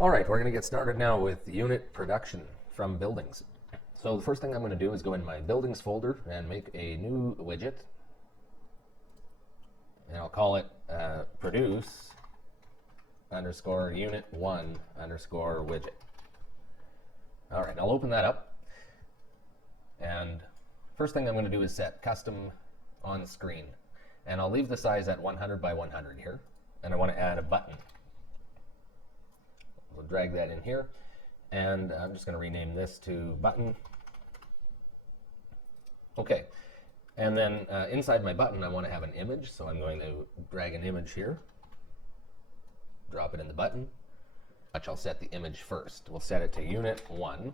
All right, we're going to get started now with unit production from buildings. So the first thing I'm going to do is go in my buildings folder and make a new widget. And I'll call it produce underscore unit 1 underscore widget. All right, I'll open that up. And first thing I'm going to do is set custom on screen. And I'll leave the size at 100 by 100 here. And I want to add a button. We'll drag that in here. And I'm just going to rename this to button. Okay. And then inside my button, I want to have an image. So I'm going to drag an image here. Drop it in the button. I'll set the image first. We'll set it to unit 1.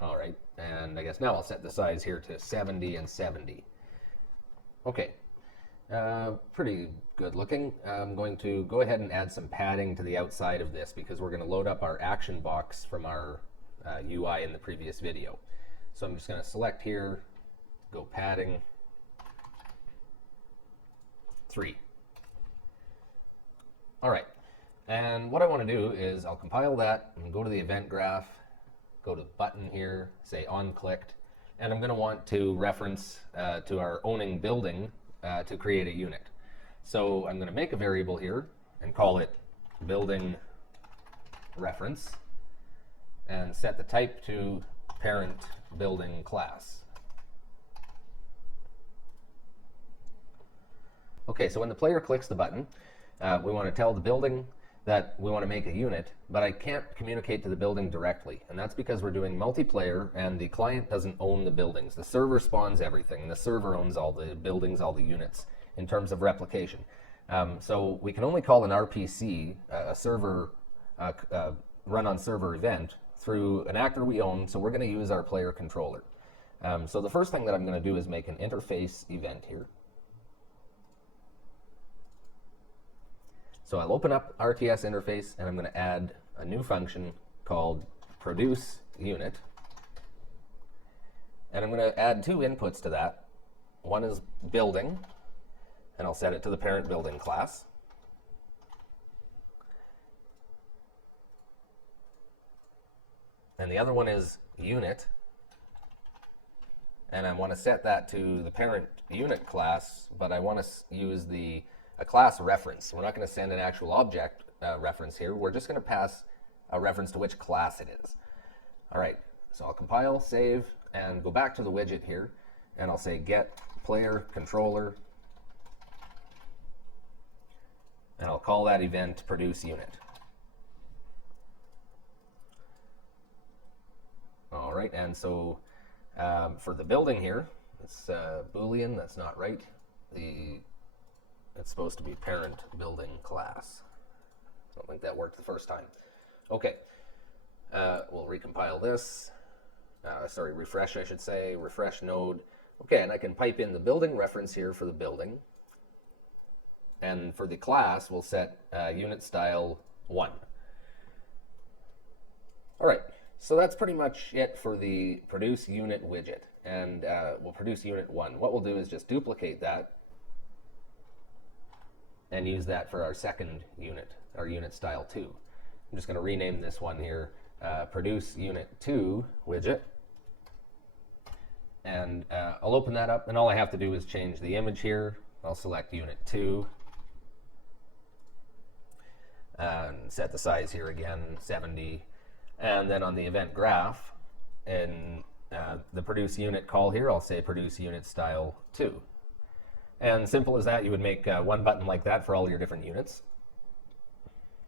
All right. And I guess now I'll set the size here to 70 and 70. Okay. Pretty good looking. I'm going to go ahead and add some padding to the outside of this because we're going to load up our action box from our UI in the previous video. So I'm just going to select here, go padding, 3. All right. And what I want to do is I'll compile that and go to the event graph, go to button here, say on clicked, and I'm going to want to reference to our owning building to create a unit. So I'm going to make a variable here and call it building reference and set the type to parent building class. Okay, so when the player clicks the button, we want to tell the building that we want to make a unit, but I can't communicate to the building directly, and that's because we're doing multiplayer and the client doesn't own the buildings. The server spawns everything. The server owns all the buildings, all the units in terms of replication. So we can only call an RPC, a server run on server event, through an actor we own, so we're going to use our player controller. So the first thing that I'm going to do is make an interface event here. So I'll open up RTS interface and I'm going to add a new function called produce unit. And I'm going to add 2 inputs to that. One is building, and I'll set it to the parent building class. And the other one is unit, and I want to set that to the parent unit class, but I want to use a class reference. We're not going to send an actual object reference here. We're just going to pass a reference to which class it is. All right, so I'll compile, save, and go back to the widget here, and I'll say get player controller, and I'll call that event produce unit. All right, and so for the building here, it's Boolean, that's not right. It's supposed to be parent building class. I don't think that worked the first time. Okay, we'll recompile this. Refresh, I should say, refresh node. Okay, and I can pipe in the building reference here for the building. And for the class, we'll set unit style 1. All right, so that's pretty much it for the produce unit widget. And we'll produce unit 1. What we'll do is just duplicate that and use that for our second unit, our unit style 2. I'm just going to rename this one here produce unit 2 widget. And I'll open that up, and all I have to do is change the image here. I'll select unit 2 and set the size here again, 70. And then on the event graph, in the produce unit call here, I'll say produce unit style 2. And simple as that, you would make one button like that for all your different units.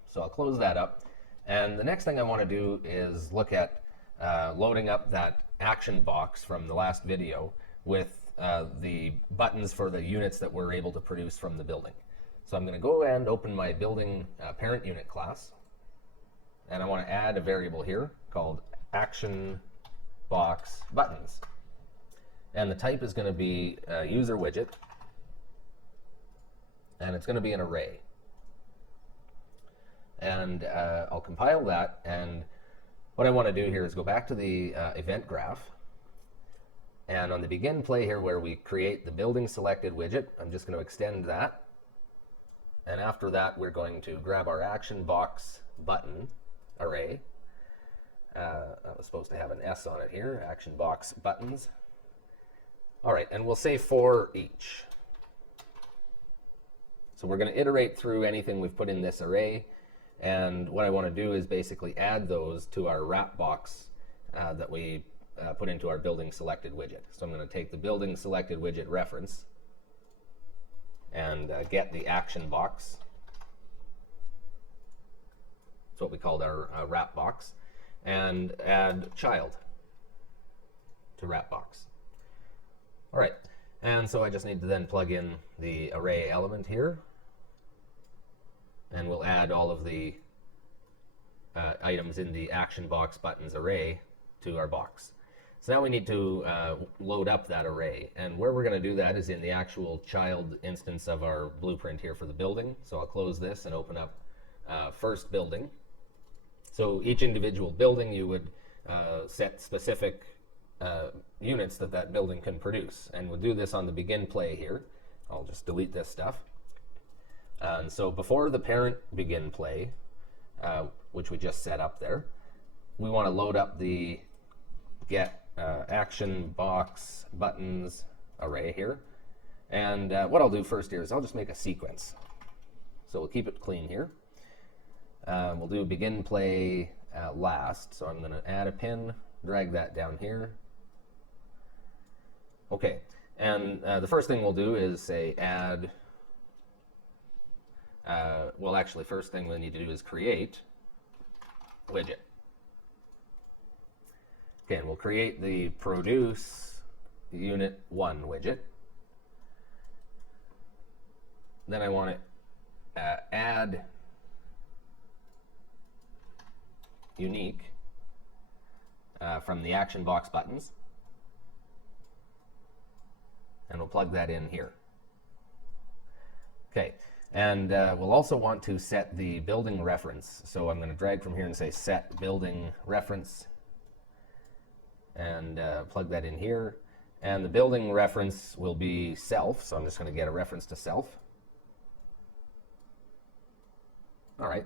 So I'll close that up. And the next thing I want to do is look at loading up that action box from the last video with the buttons for the units that we're able to produce from the building. So I'm going to go and open my building parent unit class. And I want to add a variable here called action box buttons. And the type is going to be user widget. And it's going to be an array. And I'll compile that, and what I want to do here is go back to the event graph, and on the begin play here where we create the building selected widget, I'm just going to extend that And after that, we're going to grab our action box button array. That was supposed to have an S on it here, action box buttons. All right, and we'll say 4 each. So we're going to iterate through anything we've put in this array, and what I want to do is basically add those to our wrap box that we put into our building selected widget. So I'm going to take the building selected widget reference and get the action box. That's what we called our wrap box, and add child to wrap box. All right, and so I just need to then plug in the array element here, and we'll add all of the items in the action box buttons array to our box. So now we need to load up that array, and where we're going to do that is in the actual child instance of our blueprint here for the building. So I'll close this and open up first building. So each individual building you would set specific units that building can produce, and we'll do this on the begin play here. I'll just delete this stuff. And so before the parent begin play, which we just set up there, we want to load up the get action box buttons array here. And what I'll do first here is I'll just make a sequence. So we'll keep it clean here. We'll do begin play last. So I'm going to add a pin, drag that down here. Okay, and the first thing we'll do is say add, well actually first thing we need to do is create widget. Okay, and we'll create the produce unit 1 widget. Then I want to add unique from the action box buttons, and we'll plug that in here. Okay, and we'll also want to set the building reference. So I'm going to drag from here and say set building reference, and plug that in here. And the building reference will be self, so I'm just going to get a reference to self. All right,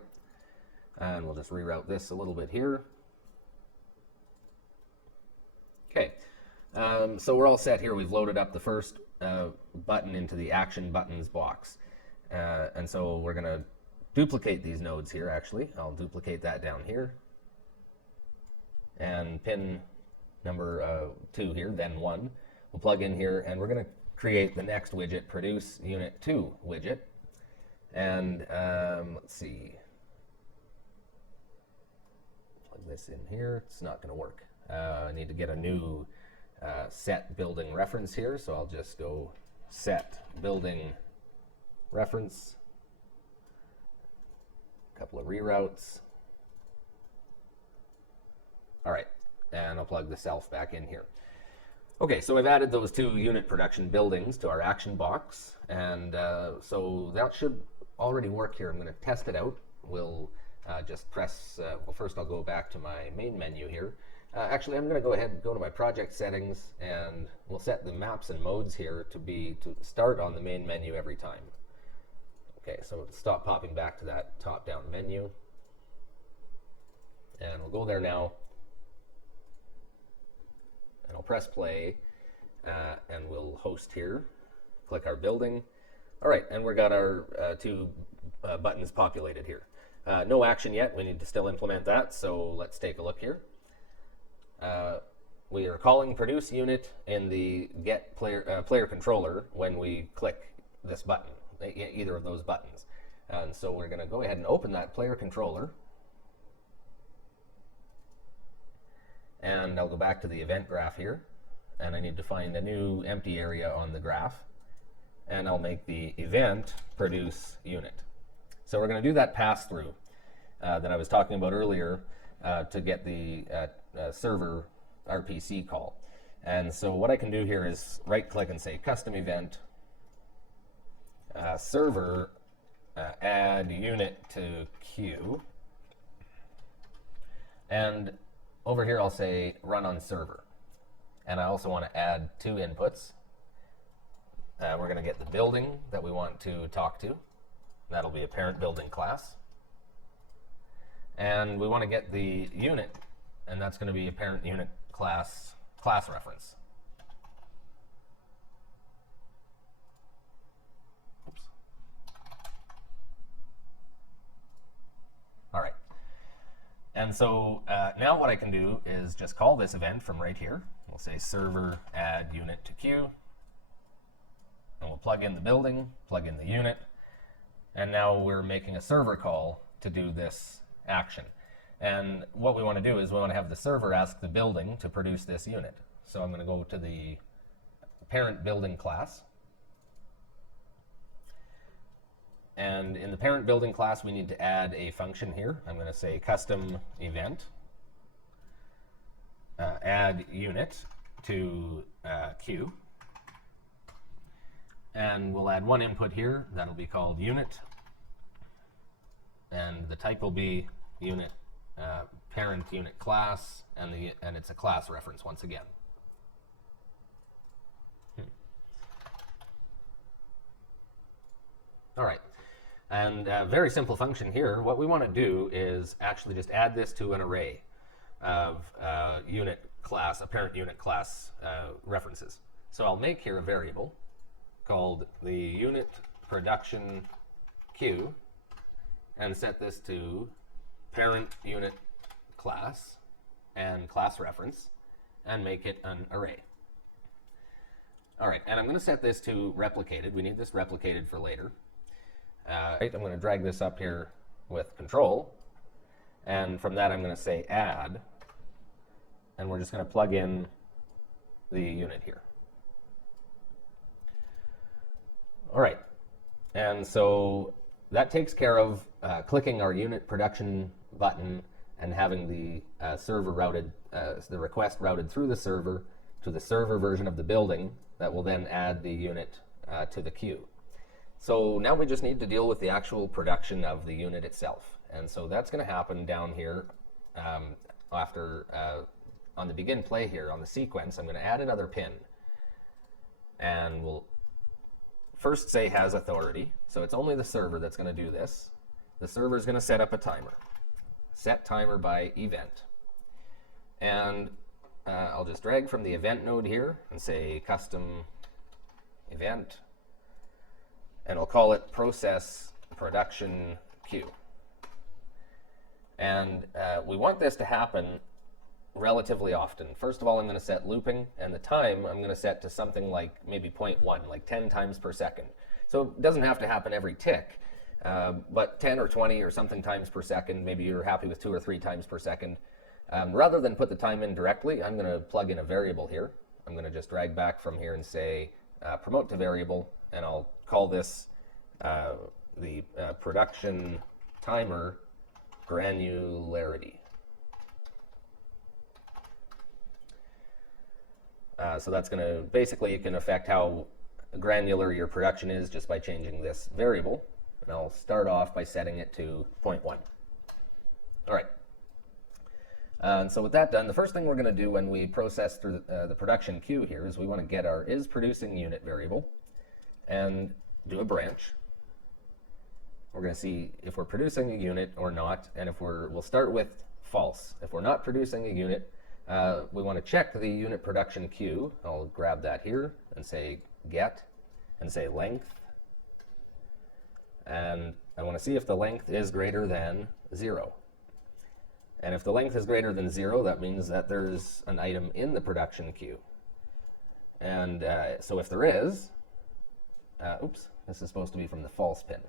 and we'll just reroute this a little bit here. Okay, so we're all set here. We've loaded up the first button into the action buttons box. And so we're going to duplicate these nodes here, actually. I'll duplicate that down here. And pin number 2 here, then 1. We'll plug in here, and we're going to create the next widget, produce unit 2 widget. And let's see. Plug this in here. It's not going to work. I need to get a new set building reference here, so I'll just go set building reference, a couple of reroutes. All right, and I'll plug the self back in here. Okay, so I've added those 2 unit production buildings to our action box, and so that should already work here. I'm going to test it out. We'll just press, well first I'll go back to my main menu here. Actually, I'm going to go ahead and go to my project settings, and we'll set the maps and modes here to start on the main menu every time. Okay, so stop popping back to that top-down menu. And we'll go there now. And I'll press play, and we'll host here. Click our building. All right, and we've got our 2 buttons populated here. No action yet. We need to still implement that, so let's take a look here. We are calling produce unit in the get player controller when we click this button, either of those buttons. And so we're going to go ahead and open that player controller. And I'll go back to the event graph here, and I need to find a new empty area on the graph, and I'll make the event produce unit. So we're going to do that pass through that I was talking about earlier to get the server RPC call. And so what I can do here is right click and say custom event server add unit to queue, and over here I'll say run on server, and I also want to add 2 inputs. We're going to get the building that we want to talk to, That'll be a parent building class. And we want to get the unit, and that's going to be a parent unit class reference. Oops. All right. And so now what I can do is just call this event from right here. We'll say server add unit to queue. And we'll plug in the building, plug in the unit. And now we're making a server call to do this action. And what we want to do is we want to have the server ask the building to produce this unit. So I'm going to go to the parent building class. And in the parent building class, we need to add a function here. I'm going to say custom event, add unit to queue. And we'll add one input here. That'll be called unit. And the type will be unit, parent unit class, and it's a class reference once again. All right. And a very simple function here. What we want to do is actually just add this to an array of unit class, a parent unit class references. So I'll make here a variable called the unit production queue and set this to parent unit class and class reference and make it an array. All right, and I'm going to set this to replicated. We need this replicated for later. I'm going to drag this up here with control, and from that I'm going to say add, and we're just going to plug in the unit here. All right, and so that takes care of clicking our unit production button and having the server routed, the request routed through the server to the server version of the building that will then add the unit to the queue. So now we just need to deal with the actual production of the unit itself. And so that's going to happen down here after, on the begin play here, on the sequence, I'm going to add another pin. And we'll first say has authority. So it's only the server that's going to do this. The server is going to set up a timer. Set timer by event. And I'll just drag from the event node here and say custom event. And I'll call it process production queue. And we want this to happen relatively often. First of all, I'm going to set looping, and the time I'm going to set to something like maybe 0.1, like 10 times per second. So it doesn't have to happen every tick, but 10 or 20 or something times per second. Maybe you're happy with 2 or 3 times per second. Rather than put the time in directly, I'm going to plug in a variable here. I'm going to just drag back from here and say promote to variable, and I'll call this the production timer granularity. So that's going to, basically it can affect how granular your production is just by changing this variable. And I'll start off by setting it to 0.1. All right. And so with that done, the first thing we're going to do when we process through the production queue here is we want to get our isProducingUnit variable and do a branch. We're going to see if we're producing a unit or not, and if we'll start with false. If we're not producing a unit, we want to check the unit production queue. I'll grab that here and say get and say length. And I want to see if the length is greater than 0. And if the length is greater than 0, that means that there's an item in the production queue. And so if there is, oops, this is supposed to be from the false pin.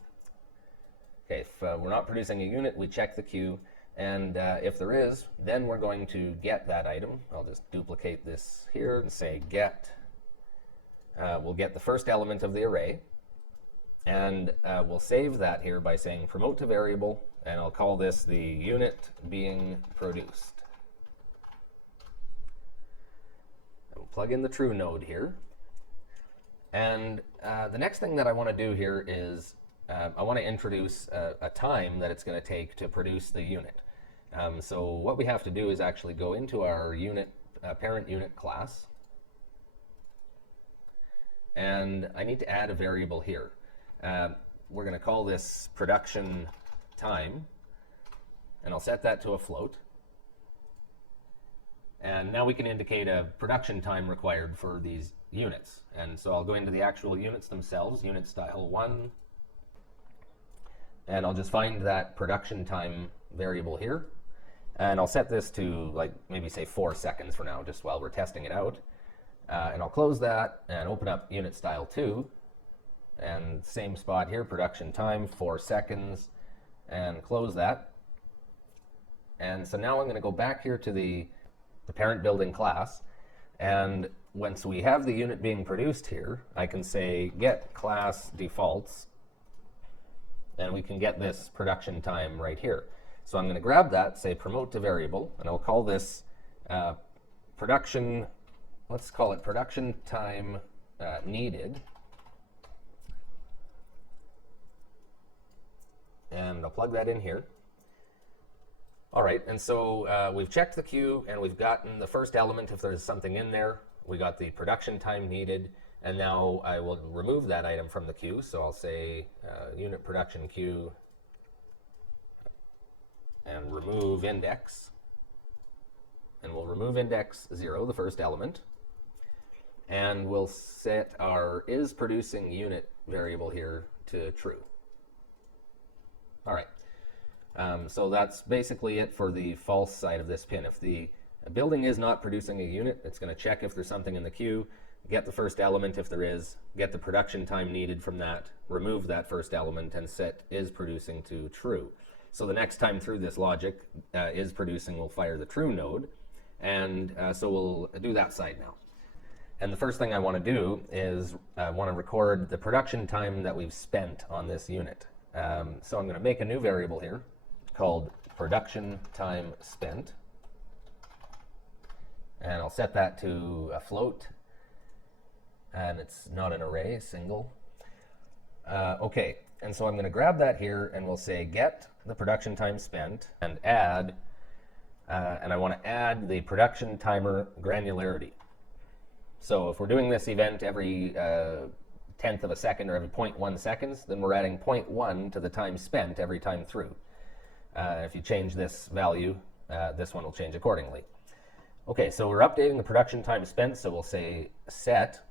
Okay, if we're not producing a unit, we check the queue. And if there is, then we're going to get that item. I'll just duplicate this here and say get. We'll get the first element of the array. And we'll save that here by saying promote to variable. And I'll call this the unit being produced. And we'll plug in the true node here. And the next thing that I want to do here is I want to introduce a time that it's going to take to produce the unit. So what we have to do is actually go into our unit parent unit class, and I need to add a variable here. we're going to call this production time, and I'll set that to a float. And now we can indicate a production time required for these units. And so I'll go into the actual units themselves, unit style 1, and I'll just find that production time variable here. And I'll set this to, like, maybe say 4 seconds for now, just while we're testing it out. And I'll close that and open up unit style 2. And same spot here, production time, 4 seconds, and close that. And so now I'm going to go back here to the parent building class. And once we have the unit being produced here, I can say get class defaults, and we can get this production time right here. So I'm going to grab that, say promote to variable, and I'll call this production, let's call it production time needed. And I'll plug that in here. All right, and so we've checked the queue, and we've gotten the first element if there's something in there. We got the production time needed, and now I will remove that item from the queue. So I'll say unit production queue and remove index. And we'll remove index 0, the first element. And we'll set our isProducingUnit variable here to true. All right. So that's basically it for the false side of this pin. If the building is not producing a unit, it's going to check if there's something in the queue, get the first element if there is, get the production time needed from that, remove that first element, and set isProducing to true. So the next time through this logic, isProducing will fire the true node, and so we'll do that side now. And the first thing I want to do is I want to record the production time that we've spent on this unit. So I'm going to make a new variable here called production time spent, and I'll set that to a float, and it's not an array, single. Okay, and so I'm going to grab that here, and we'll say get the production time spent and add, and I want to add the production timer granularity. So if we're doing this event every tenth of a second or every 0.1 seconds, then we're adding 0.1 to the time spent every time through. If you change this value, this one will change accordingly. Okay, so we're updating the production time spent, so we'll say set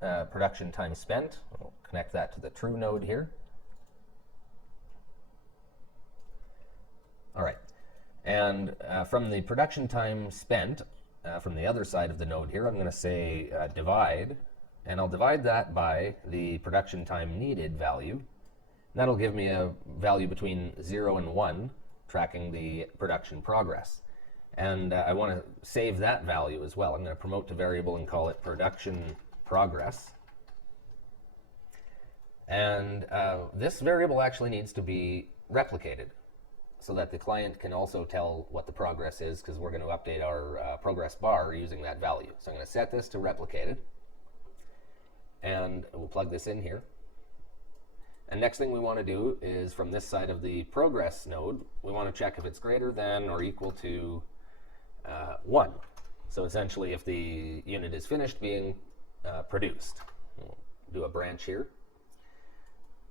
production time spent. We'll connect that to the true node here. All right, and from the production time spent, from the other side of the node here, I'm going to say divide, and I'll divide that by the production time needed value. That'll give me a value between 0 and 1, tracking the production progress. And I want to save that value as well. I'm going to promote to variable and call it production progress. And this variable actually needs to be replicated so that the client can also tell what the progress is, because we're going to update our progress bar using that value. So I'm going to set this to replicated, and we'll plug this in here. And next thing we want to do is from this side of the progress node, we want to check if it's greater than or equal to 1. So essentially if the unit is finished being produced. We'll do a branch here.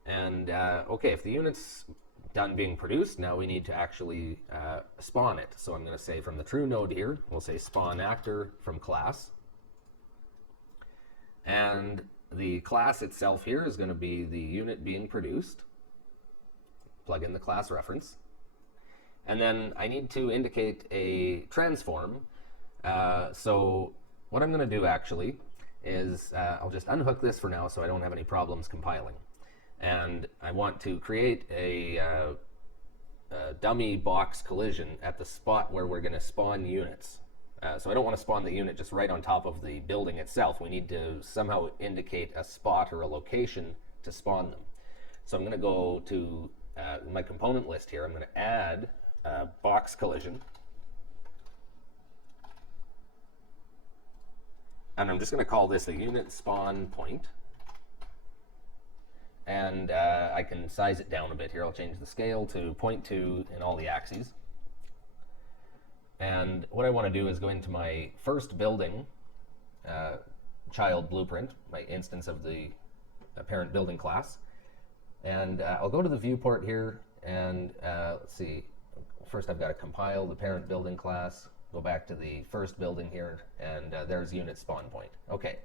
And okay, if the unit's done being produced, now we need to actually spawn it. So I'm going to say from the true node here, we'll say spawn actor from class. And the class itself here is going to be the unit being produced. Plug in the class reference. And then I need to indicate a transform. So what I'm going to do actually is I'll just unhook this for now so I don't have any problems compiling. And I want to create a dummy box collision at the spot where we're going to spawn units. So I don't want to spawn the unit just right on top of the building itself. We need to somehow indicate a spot or a location to spawn them. So I'm going to go to my component list here. I'm going to add box collision. And I'm just going to call this a unit spawn point. And I can size it down a bit here. I'll change the scale to 0.2 in all the axes. And what I want to do is go into my first building child blueprint, my instance of the parent building class. And I'll go to the viewport here, and let's see. First, I've got to compile the parent building class, go back to the first building here, and there's unit spawn point. Okay,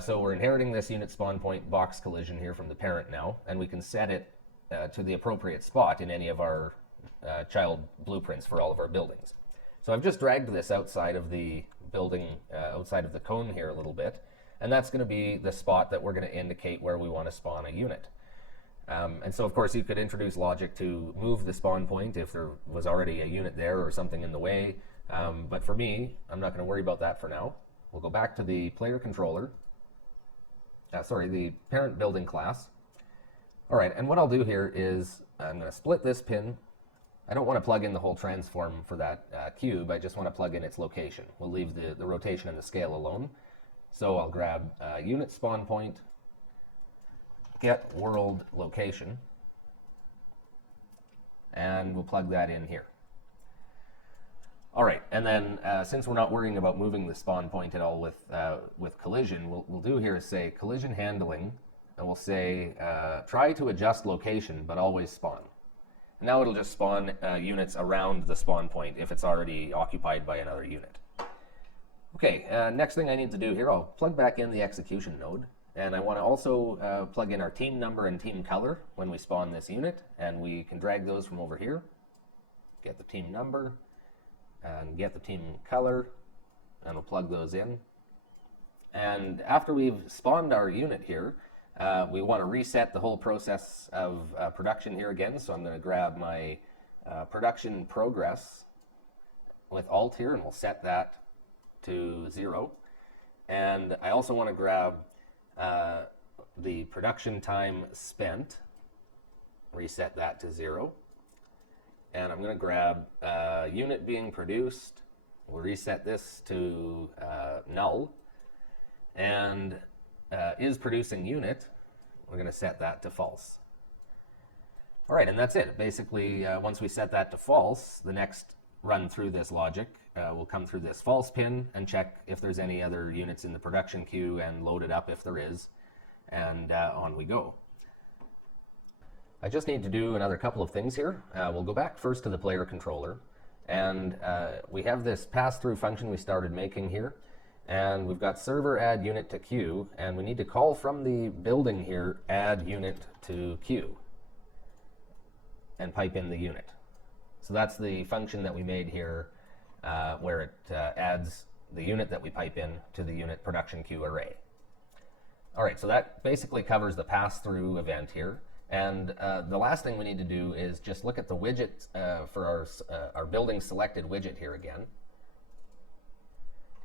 so we're inheriting this unit spawn point box collision here from the parent now, and we can set it to the appropriate spot in any of our child blueprints for all of our buildings. So I've just dragged this outside of the building, outside of the cone here a little bit, and that's going to be the spot that we're going to indicate where we want to spawn a unit. And so, of course, you could introduce logic to move the spawn point if there was already a unit there or something in the way. But for me, I'm not going to worry about that for now. We'll go back to the player controller. The parent building class. All right, and what I'll do here is I'm going to split this pin. I don't want to plug in the whole transform for that cube. I just want to plug in its location. We'll leave the rotation and the scale alone. So I'll grab unit spawn point, get world location, and we'll plug that in here. All right, and then since we're not worrying about moving the spawn point at all with collision, we'll do here is say collision handling, and we'll say try to adjust location, but always spawn. And now it'll just spawn units around the spawn point if it's already occupied by another unit. Okay, next thing I need to do here, I'll plug back in the execution node. And I want to also plug in our team number and team color when we spawn this unit, and we can drag those from over here, get the team number, and get the team color, and we'll plug those in. And after we've spawned our unit here, we want to reset the whole process of production here again, so I'm going to grab my production progress with Alt here, and we'll set that to 0. And I also want to grab the production time spent, reset that to 0. And I'm going to grab unit being produced. We'll reset this to null. And is producing unit, we're going to set that to false. All right, and that's it. Basically, once we set that to false, the next run through this logic will come through this false pin and check if there's any other units in the production queue and load it up if there is, and on we go. I just need to do another couple of things here. We'll go back first to the player controller, and we have this pass-through function we started making here, and we've got server add unit to queue, and we need to call from the building here add unit to queue and pipe in the unit. So that's the function that we made here where it adds the unit that we pipe in to the unit production queue array. All right, so that basically covers the pass-through event here. And the last thing we need to do is just look at the widget for our building selected widget here again.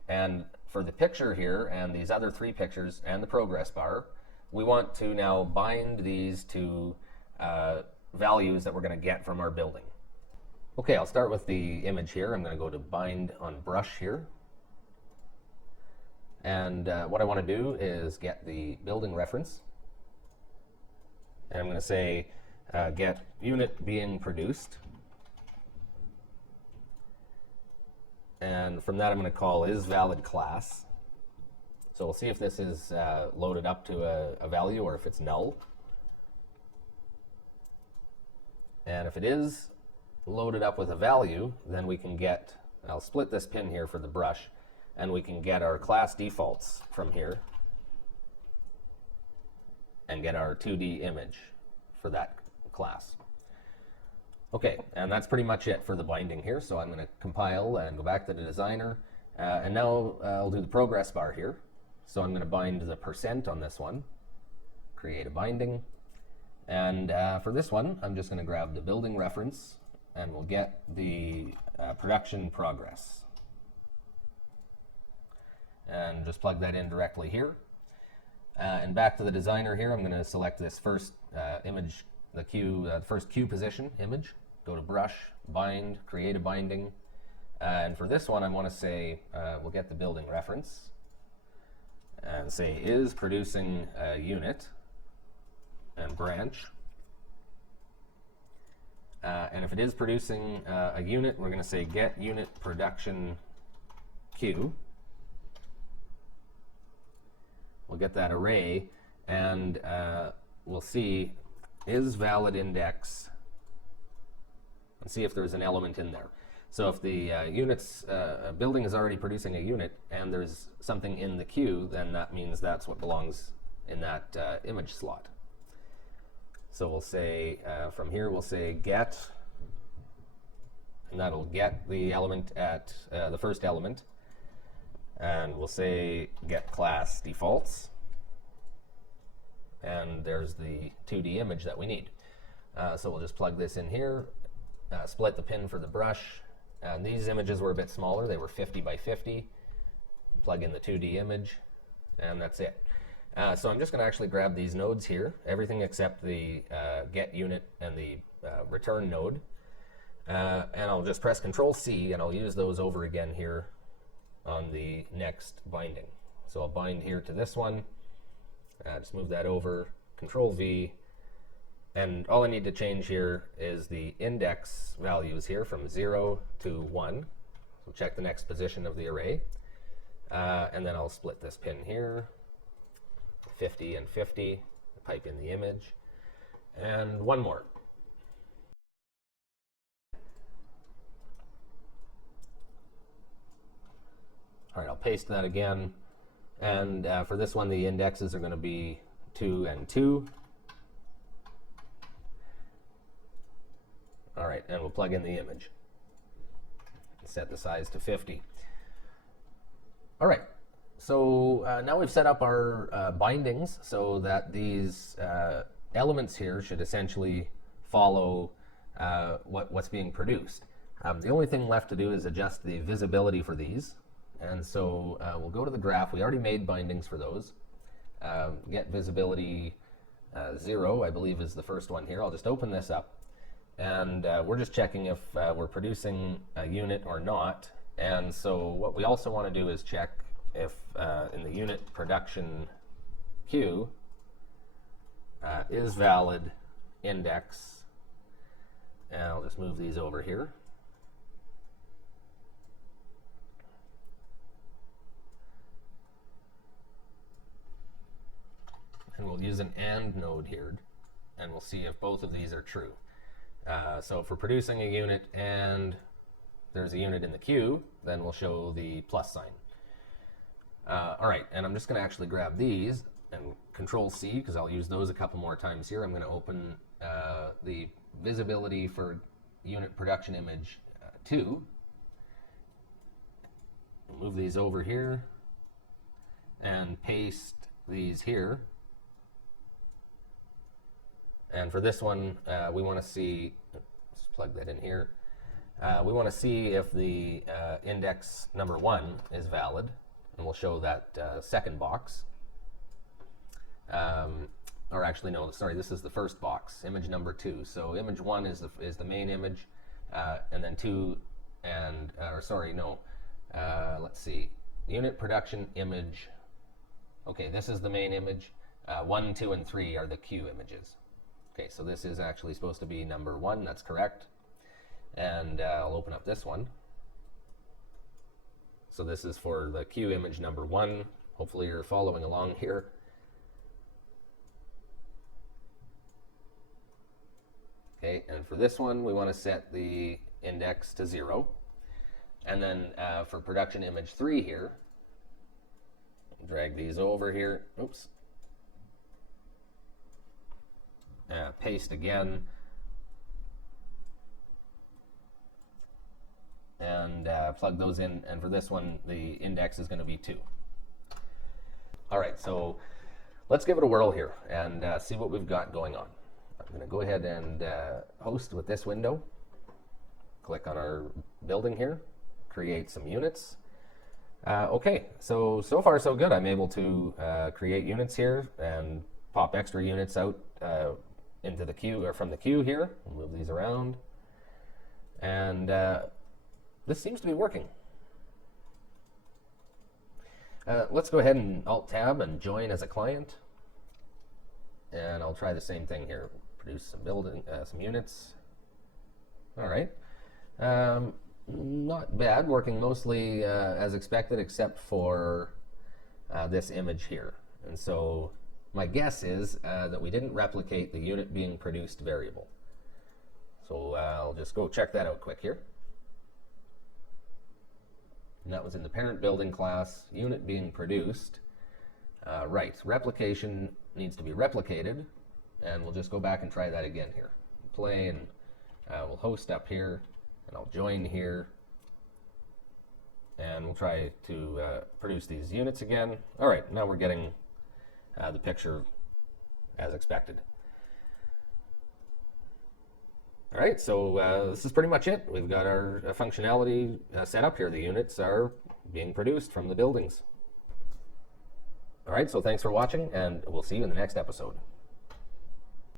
And for the picture here and these other 3 pictures and the progress bar, we want to now bind these to values that we're going to get from our building. Okay, I'll start with the image here. I'm going to go to bind on brush here. And what I want to do is get the building reference. And I'm going to say get unit being produced. And from that I'm going to call is valid class. So we'll see if this is loaded up to a value or if it's null. And if it is loaded up with a value, then we can get, I'll split this pin here for the brush, and we can get our class defaults from here and get our 2D image for that class. Okay, and that's pretty much it for the binding here. So I'm going to compile and go back to the designer, and now I'll do the progress bar here. So I'm going to bind the % on this one, create a binding, and for this one I'm just going to grab the building reference and we'll get the production progress. And just plug that in directly here. And back to the designer here, I'm going to select this first image, the first queue position image. Go to brush, bind, create a binding. And for this one, I want to say, we'll get the building reference. And say is producing a unit and branch. And if it is producing a unit, we're going to say get unit production queue. We'll get that array, and we'll see is valid index, and see if there's an element in there. So if the building is already producing a unit and there's something in the queue, then that means that's what belongs in that image slot. So we'll say, from here we'll say get, and that'll get the element at the first element. And we'll say get class defaults. And there's the 2D image that we need. So we'll just plug this in here, split the pin for the brush. And these images were a bit smaller. They were 50 by 50. Plug in the 2D image, and that's it. So I'm just going to actually grab these nodes here, everything except the get unit and the return node. And I'll just press Control-C, and I'll use those over again here on the next binding. So I'll bind here to this one. Just move that over, Control-V. And all I need to change here is the index values here from 0 to 1. So check the next position of the array. And then I'll split this pin here, 50 and 50, pipe in the image. And one more. All right, I'll paste that again. And for this one, the indexes are going to be 2 and 2. All right, and we'll plug in the image. Set the size to 50. All right, so now we've set up our bindings so that these elements here should essentially follow what's being produced. The only thing left to do is adjust the visibility for these. And so we'll go to the graph. We already made bindings for those. Get visibility 0, I believe, is the first one here. I'll just open this up. And we're just checking if we're producing a unit or not. And so what we also want to do is check if in the unit production queue is valid index. And I'll just move these over here. And we'll use an AND node here, and we'll see if both of these are true. So if we're producing a unit and there's a unit in the queue, then we'll show the plus sign. All right, and I'm just going to actually grab these and Control-C, because I'll use those a couple more times here. I'm going to open the visibility for unit production image 2. Move these over here and paste these here. And for this one, we want to see, let's plug that in here. We want to see if the index number 1 is valid, and we'll show that second box. Or actually, no, sorry, this is the first box, image number 2. So image 1 is the main image, and then 2 and, or sorry, no, let's see, unit production image. Okay, this is the main image. 1, 2, and 3 are the queue images. Okay, so this is actually supposed to be number 1, that's correct. And I'll open up this one. So this is for the queue image number 1. Hopefully you're following along here. Okay, and for this one, we want to set the index to 0. And then for production image 3 here, drag these over here. Oops. Paste again, and plug those in, and for this one the index is going to be 2. All right, so let's give it a whirl here and see what we've got going on. I'm going to go ahead and host with this window, click on our building here, create some units. Okay, so far so good. I'm able to create units here and pop extra units out into the queue, or from the queue here. We'll move these around, and this seems to be working. Let's go ahead and Alt-Tab and join as a client, and I'll try the same thing here. Produce some units. All right, not bad. Working mostly as expected, except for this image here. And so My guess is that we didn't replicate the unit being produced variable. So I'll just go check that out quick here. And that was in the parent building class, unit being produced. Right, replication needs to be replicated, and we'll just go back and try that again here. Play, and we'll host up here, and I'll join here, and we'll try to produce these units again. All right, now we're getting the picture as expected. All right, so this is pretty much it. We've got our functionality set up here. The units are being produced from the buildings. All right, so thanks for watching, and we'll see you in the next episode.